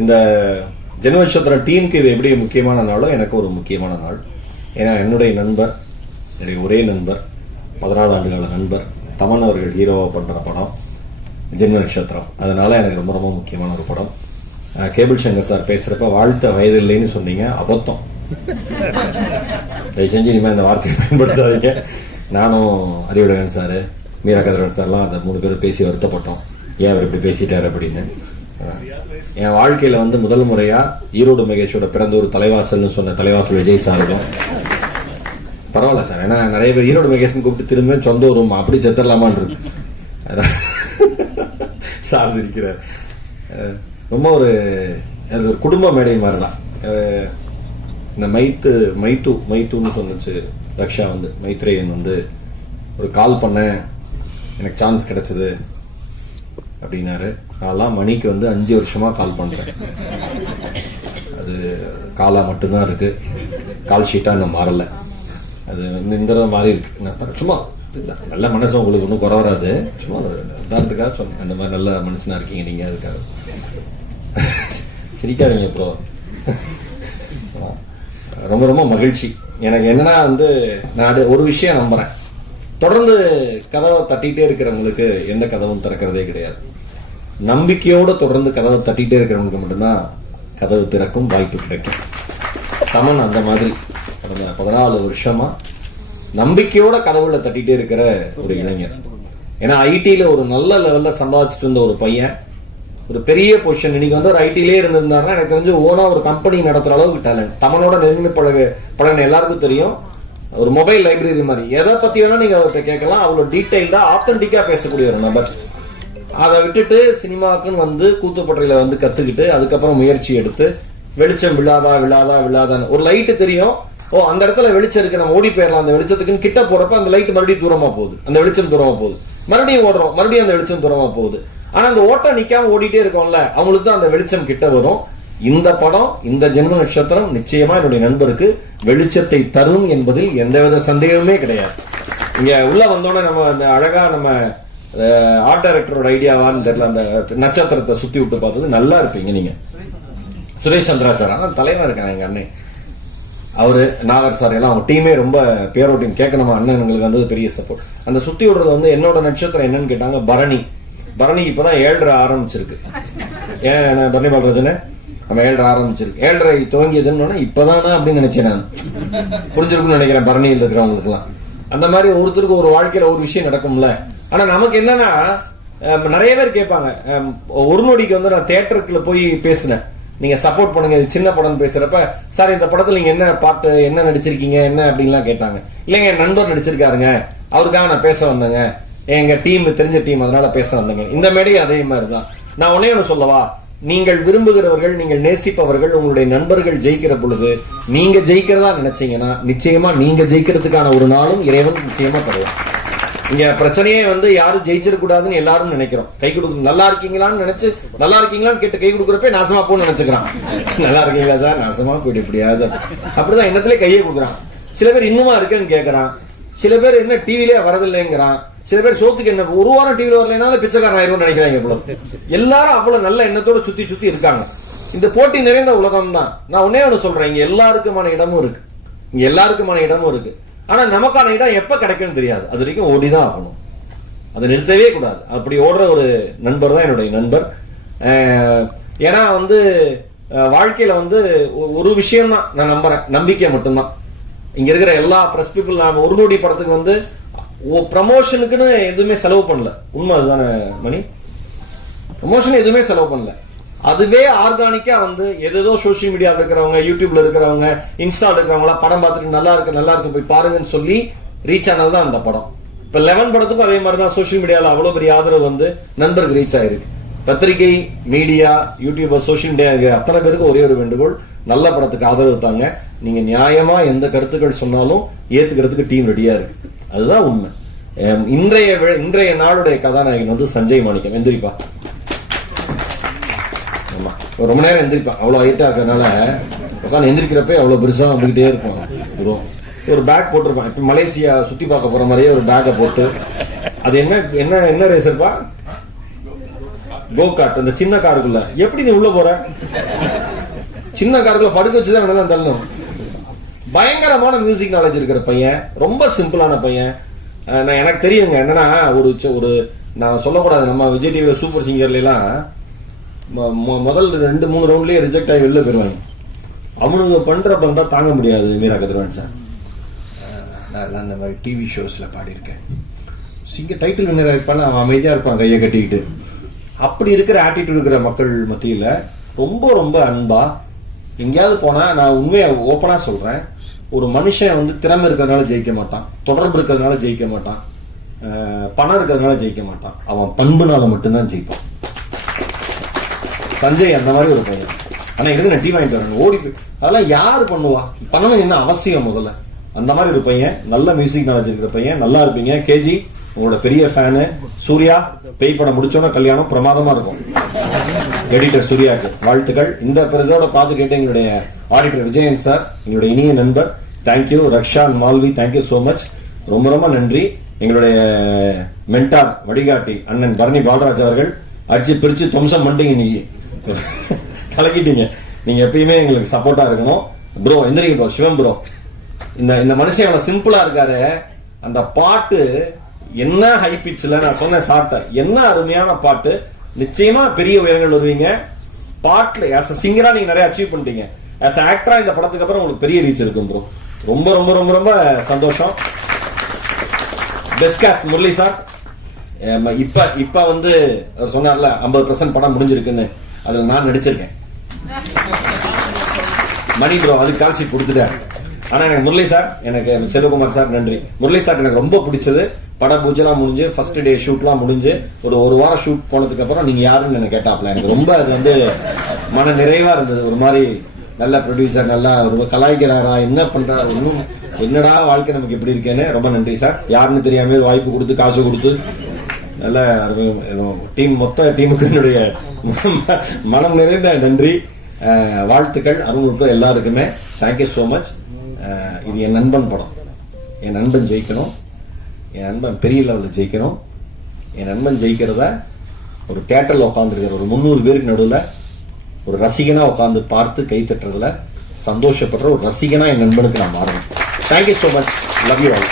இந்த ஜென்மநட்சத்திரம் டீமுக்கு இது எப்படி முக்கியமான நாளோ எனக்கு ஒரு முக்கியமான நாள். ஏன்னா என்னுடைய நண்பர், என்னுடைய ஒரே நண்பர், 14 ஆண்டுகால நண்பர் தமன் அவர்கள் ஹீரோவா பண்ற படம் ஜென்ம நட்சத்திரம். அதனால எனக்கு ரொம்ப ரொம்ப முக்கியமான ஒரு படம். கேபிள் சங்கர் சார் பேசுறப்ப வாழ்த்த வயது இல்லைன்னு சொன்னீங்க, அபத்தம். தயவு செஞ்சு இனிமே அந்த வார்த்தையை பயன்படுத்தாதீங்க. நானும் அறிவுடையன் சார், மீரா கதிரவன் சார்லாம் அந்த 3 பேரும் பேசி வருத்தப்பட்டோம், ஏன் அவர் இப்படி பேசிட்டாரு அப்படின்னு. என் வாழ்க்கையில வந்து முதல் முறையா ஈரோடு மகேஷோட பிறந்த ஒரு தலைவாசல்னு சொன்ன தலைவாசல் விஜய் சாருக்கும் பரவாயில்ல சார், ஏன்னா நிறைய பேர் ஈரோடு மகேஷன் கூப்பிட்டு திரும்ப சொந்த ஊரும் அப்படி செத்துடலாமான் இருக்கு. சார் சிரிக்கிறார். ரொம்ப ஒரு குடும்ப மேடை மாதிரிதான். இந்த மைத்துன்னு சொன்னிச்சு ரக்ஷா வந்து, மைத்ரேயன் வந்து ஒரு கால் பண்ண எனக்கு சான்ஸ் கிடைச்சது அப்படின்னாரு. நான்லாம் மணிக்கு வந்து 5 வருஷமா கால் பண்றேன். அது காலா மட்டும்தான் இருக்கு, கால் ஷீட்டா இன்னும் மாறல. அது இந்த மாதிரி இருக்கு. சும்மா நல்ல மனசு உங்களுக்கு ஒன்றும் குறை வராது, சும்மா உதாரணத்துக்காக சொன்னேன். அந்த மாதிரி நல்ல மனுஷனா இருக்கீங்க நீங்க, அதுக்காக சிரிக்காதீங்க. ப்ரோ ரொம்ப ரொம்ப மகிழ்ச்சி. எனக்கு என்னன்னா வந்து நான் ஒரு விஷயம் நம்புறேன், தொடர்ந்து கதவை தட்டிகிட்டே இருக்கிறவங்களுக்கு எந்த கதவும் திறக்கிறதே கிடையாது. நம்பிக்கையோட தொடர்ந்து கதவை தட்டிகிட்டே இருக்கிறவங்களுக்கு மட்டும்தான் கதவு திறக்கும் வாய்ப்பு கிடைக்கும். தமன் அந்த மாதிரி 14 வருஷமா நம்பிக்கையோட கதவுல தட்டிகிட்டே இருக்கிற ஒரு இளைஞர். ஏன்னா ஐடில ஒரு நல்ல லெவல்ல சம்பாதிச்சுட்டு இருந்த ஒரு பையன் ஒரு பெரிய பொசிஷன், இன்னைக்கு வந்து ஒரு ஐடிலே இருந்திருந்தாருன்னா எனக்கு தெரிஞ்சு ஓனா ஒரு கம்பெனி நடத்துற அளவுக்கு டேலண்ட். தமனோட நெருங்கி பழகின எல்லாருக்கும் தெரியும். ஒரு மொபைல் லைப்ரரி மாதிரி எதை பத்தி வேணா நீங்க அவர்கிட்ட கேட்கலாம். அவ்வளவு டீடைல்டா ஆத்தென்டிக்கா பேசக்கூடிய ஒரு நபர். அதை விட்டுட்டு சினிமாக்குன்னு வந்து கூத்துப்பட்டையில வந்து கத்துக்கிட்டு அதுக்கப்புறம் முயற்சி எடுத்து வெளிச்சம் விழாதான்னு ஒரு லைட்டு தெரியும், ஓ அந்த இடத்துல வெளிச்சம் இருக்கு, நம்ம ஓடி போயிடலாம் அந்த வெளிச்சத்துக்குன்னு கிட்ட போறப்ப அந்த லைட் மறுபடியும் தூரமா போகுது, அந்த வெளிச்சம் தூரமா போகுது, மறுபடியும் ஓடுறோம், மறுபடியும் அந்த வெளிச்சம் தூரமா போகுது. ஆனா அந்த ஓட்டம் நிக்காம ஓடிட்டே இருக்கோம்ல, அவங்களுக்கு தான் அந்த வெளிச்சம் கிட்ட வரும். இந்த படம், இந்த ஜென்ம நட்சத்திரம் நிச்சயமா என்னுடைய நண்பருக்கு வெளிச்சத்தை தரும் என்பதில் எந்தவித சந்தேகமே கிடையாது. இங்க உள்ள வந்தோட நம்ம அந்த அழகா நம்ம ஆர்ட் டைரக்டரோட ஐடியாவான்னு தெரியல, அந்த நட்சத்திரத்தை சுத்தி விட்டு பார்த்தது நல்லா இருப்பீங்க நீங்க. சுரேஷ் சந்திரா சார் ஆனா தலைவா இருக்காங்க எங்க அண்ணன், அவரு நாகர் சார் எல்லாம் அவங்க டீமே ரொம்ப பேரோட்டின் கேட்கணுமா அண்ணனுங்களுக்கு வந்தது பெரிய சப்போர்ட். அந்த சுத்தி விடுறது வந்து என்னோட நட்சத்திரம் என்னன்னு கேட்டாங்க, பரணி இப்பதான் 7:30 ஆரம்பிச்சிருக்கு. ஏன் பரணி பாலராஜன நம்ம 7:30 ஆரம்பிச்சிருக்கு, 7:30 துவங்கியதுன்னு இப்பதானா அப்படின்னு நினைச்சேன் நான். புரிஞ்சிருக்குன்னு நினைக்கிறேன் பரணியில் இருக்கிறவங்களுக்கு எல்லாம். அந்த மாதிரி ஒருத்தருக்கு ஒரு வாழ்க்கையில ஒரு விஷயம் நடக்கும்ல. ஆனா நமக்கு என்னன்னா நிறைய பேர் கேட்பாங்க, ஒரு நொடிக்கு வந்து நான் தியேட்டருக்குள்ள போய் பேசினேன், நீங்க சப்போர்ட் பண்ணுங்க இது சின்ன படம் பேசுறப்ப, சார் இந்த படத்துல நீங்க என்ன பாட்டு என்ன நடிச்சிருக்கீங்க என்ன அப்படின்லாம் கேட்டாங்க. இல்லைங்க என் நண்பர் நடிச்சிருக்காருங்க, அவருக்காக நான் பேச வந்தேங்க, எங்க டீம் தெரிஞ்ச டீம் அதனால பேச வந்தேங்க. இந்த மேடை அதே மாதிரிதான். நான் ஒன்னே ஒண்ணு சொல்லவா, நீங்கள் விரும்புகிறவர்கள், நீங்கள் நேசிப்பவர்கள், உங்களுடைய நண்பர்கள் ஜெயிக்கிற பொழுது நீங்க ஜெயிக்கிறதா நினைச்சீங்கன்னா நிச்சயமா நீங்க ஜெயிக்கிறதுக்கான ஒரு நாளும் இறைவன் நிச்சயமா தருவான். இங்க பிரச்சனையே வந்து யாரும் ஜெயிச்சிடக்கூடாதுன்னு எல்லாரும் நினைக்கிறோம். கை கொடுக்க நல்லா இருக்கீங்களான்னு நினைச்சு நல்லா இருக்கீங்களான்னு கேட்டு கை கொடுக்குறப்ப நாசமா போன்னு நினைச்சுக்கிறான். நல்லா இருக்கீங்களா சார், நாசமா போயிட்டு எப்படியாவது அப்படிதான் எண்ணத்திலே கையே கொடுக்குறான். சில பேர் இன்னுமா இருக்குன்னு கேட்கறான், சில பேர் என்ன டிவிலே வரதில்லைங்கிறான், சில பேர் சோத்துக்கு என்ன ஒரு வாரம் டிவில வரலைனாலும் பிச்சைக்காரன் ஆயிரும் நினைக்கிறாங்க. இவ்வளவு எல்லாரும் அவ்வளவு நல்ல எண்ணத்தோட சுத்தி இருக்காங்க. இந்த போட்டி நிறைந்த உலகம் தான். நான் ஒன்னே ஒண்ணு சொல்றேன், இங்க எல்லாருக்குமான இடமும் இருக்கு. ஆனா நமக்கான இடம் எப்ப கிடைக்கும்னு தெரியாது, அது வரைக்கும் ஓடிதான் ஆகணும், அதை நிறுத்தவே கூடாது. அப்படி ஓடுற ஒரு நண்பர் தான் என்னுடைய நண்பர். ஏன்னா வந்து வாழ்க்கையில வந்து ஒரு விஷயம் தான் நான் நம்புறேன், நம்பிக்கை மட்டும்தான். இங்க இருக்கிற எல்லா பிரஸ் பீப்புள், நாம ஒரு நோடி படத்துக்கு வந்து ப்ரமோஷனுக்குன்னு எதுவுமே செலவு பண்ணல, உண்மை அதுதானே மணி, ப்ரமோஷன் எதுவுமே செலவு பண்ணல. அதுவே ஆர்கானிக்கா வந்து ஏதோ சோசியல் மீடியாவில் இருக்கிறவங்க, யூடியூப்ல இருக்கிறவங்க, இன்ஸ்டால இருக்கிறவங்களா படம் பார்த்துட்டு நல்லா இருக்கு போய் பாருங்கன்னு சொல்லி ரீச் ஆனது தான் அந்த படம். இப்ப 11 படத்துக்கும் அதே மாதிரிதான் சோசியல் மீடியால அவ்வளவு பெரிய ஆதரவு வந்து நண்பருக்கு ரீச் ஆயிருக்கு. பத்திரிகை, மீடியா, யூடியூபர், சோசியல் மீடியா அத்தனை பேருக்கு ஒரே ஒரு வேண்டுகோள், நல்ல படத்துக்கு ஆதரவு தாங்க. நீங்க நியாயமா எந்த கருத்துக்கள் சொன்னாலும் ஏத்துக்கிறதுக்கு டீம் ரெடியா இருக்கு, அதுதான் உண்மை. இன்றைய நாளுடைய கதாநாயகன் வந்து சஞ்சய் மாணிக்கம். எந்திரிப்பா, ஆமா ரொம்ப நேரம் எந்திரிப்பான், அவ்வளவு ஹைட்டா இருக்கிறதுனால உட்காந்து எந்திரிக்கிறப்ப அவ்வளவு பெருசா வந்துகிட்டே இருக்கும். ஒரு பேக் போட்டிருப்பான், இப்ப மலேசியா சுத்தி பார்க்க போற மாதிரியே ஒரு பேக்கை போட்டு, அது என்ன ரேசர்ப்பா, கோகார்ட் அந்த சின்ன காருக்குள்ள எப்படி நீ உள்ள போற? சின்ன காருக்குள்ள படுக்க வச்சுதான் வேணாலும் தள்ளணும். பயங்கரமான மியூசிக் நாலேஜ் இருக்கிற பையன், ரொம்ப சிம்பிளான பையன். நான் எனக்கு தெரியுங்க என்னன்னா, ஒரு நான் சொல்லக்கூடாது, நம்ம விஜய் டிவி சூப்பர் சிங்கர்ல எல்லாம் முதல் 2-3 ரவுண்ட்லயே ரிஜெக்ட் ஆகி வெளில போயிருவாங்க. அவனுங்க பண்றா தாங்க முடியாது. மீரா கதிரவன் சார், நான் அந்த மாதிரி டிவி ஷோஸ்ல பாடியிருக்கேன். சிங்கர் டைட்டில் வின்னர் இருப்பான், அவன் அமைதியா இருப்பான் கையை கட்டிக்கிட்டு. அப்படி இருக்கிற ஆட்டிடியூட் இருக்கிற மக்கள் மத்தியில ரொம்ப ரொம்ப அன்பா எங்கேயாவது போனா, நான் உண்மையா ஓப்பனா சொல்றேன், ஒரு மனுஷன் வந்து திறமை இருக்கிறதுனால ஜெயிக்க மாட்டான், தொடர்பு இருக்கிறதுனால ஜெயிக்க மாட்டான், பணம் இருக்கிறதுனால ஜெயிக்க மாட்டான். அவன் பண்புனால மட்டும்தான் ஜெயிப்பான். சஞ்சய் அந்த மாதிரி ஒரு பையன். ஆனா இதுக்கு நான் டீ வாங்கிட்டு வரேன் ஓடி போய் அதெல்லாம் யாரு பண்ணுவா? பண்ணணும் என்ன அவசியம் முதல்ல? அந்த மாதிரி ஒரு பையன், நல்ல மியூசிக் நாலேஜ் இருக்கிற பையன். நல்லா இருப்பீங்க. கேஜி உங்களோட பெரிய ஃபேனு. சூர்யா பேய் படம் முடிச்சோன்னா கல்யாணம் பிரமாதமா இருக்கும். எடிட்டர் சூர்யாவுக்கு வாழ்த்துக்கள். இந்த இதோட ப்ராஜெக்ட் கேட்டு எங்களுடைய ஆடிட்டர் விஜயன் சார், எங்களுடைய இனிய நண்பர், தேங்க்யூ. ரக்ஷா மால்வி, தேங்க்யூ சோ மச், ரொம்ப ரொம்ப நன்றி. எங்களுடைய மென்டார் வழிகாட்டி அண்ணன் பரணி பாலராஜ் அவர்கள், அடிச்சு பிரிச்சு துவம்சம் பண்ணிட்டீங்க, நீங்க கலக்கிட்டீங்க. நீங்க எப்பயுமே எங்களுக்கு சப்போர்ட்டா இருக்கணும் ப்ரோ. எந்திரிங்க ப்ரோ. சிவம் ப்ரோ, இந்த மனுஷன் எவ்வளவு சிம்பிளா இருக்காரு. அந்த பாட்டு என்ன ஹை பிட்ச்ல, நான் சொன்ன சாப்பிட்ட என்ன அருமையான பாட்டு. நிச்சயமா பெரிய உயரங்கள் வருவீங்க. பாட்டுல ஆஸ் அ சிங்கரா நீங்க நிறைய அச்சீவ் பண்ணிட்டீங்க. ஆஸ் அ ஆக்டரா இந்த படத்துக்கு அப்புறம் உங்களுக்கு பெரிய ரீச் இருக்கும் ப்ரோ. ரொம்ப ரொம்ப ரொம்ப ரொம்ப சந்தோஷம். Best cost Murali sir. இப்ப வந்து அவர் சொன்னார்ல 50% படம் முடிஞ்சிருக்குன்னு, அதுல நான் நடிச்சிருக்கேன். மணி ப்ரோ அதுக்கு கால் ஷீட் கொடுத்துட்டாரு. ஆனா எனக்கு முரளி சார், எனக்கு செல்வகுமார் சார் நன்றி. முரளி சார் எனக்கு ரொம்ப பிடிச்சது. பட பூஜைலாம் முடிஞ்சு, ஃபர்ஸ்ட் டே ஷூட்லாம் முடிஞ்சு, ஒரு வாரம் ஷூட் போனதுக்கு அப்புறம் நீங்க யாருன்னு எனக்கு கேட்டாப்ல. எனக்கு ரொம்ப அது வந்து மன நிறைவா இருந்தது. ஒரு மாதிரி நல்ல ப்ரொடியூசர், நல்லா ரொம்ப கலாய்க்கிறாரா, என்ன பண்றாரு, ஒன்னும் என்னடா வாழ்க்கை நமக்கு எப்படி இருக்கேன்னு. ரொம்ப நன்றி சார். யாருன்னு தெரியாம வாய்ப்பு கொடுத்து காசு கொடுத்து நல்ல டீம், மொத்த டீமுக்கு என்னுடைய மனம் நிறைந்த நன்றி, வாழ்த்துக்கள். அருண் எல்லாருக்குமே தேங்க்யூ சோ மச். இது என் நண்பன் படம். என் நண்பன் ஜெயிக்கணும், என் நண்பன் பெரிய லெவலில் ஜெயிக்கணும். என் நண்பன் ஜெயிக்கிறத ஒரு தியேட்டர்ல உட்காந்துருக்கிற ஒரு 300 பேருக்கு நடுவில் ஒரு ரசிகனா உட்காந்து பார்த்து கை தட்டுறதுல சந்தோஷப்படுற ஒரு ரசிகனா என் நண்பனுக்கு நான் மாறணும். Thank you so much. Love you all.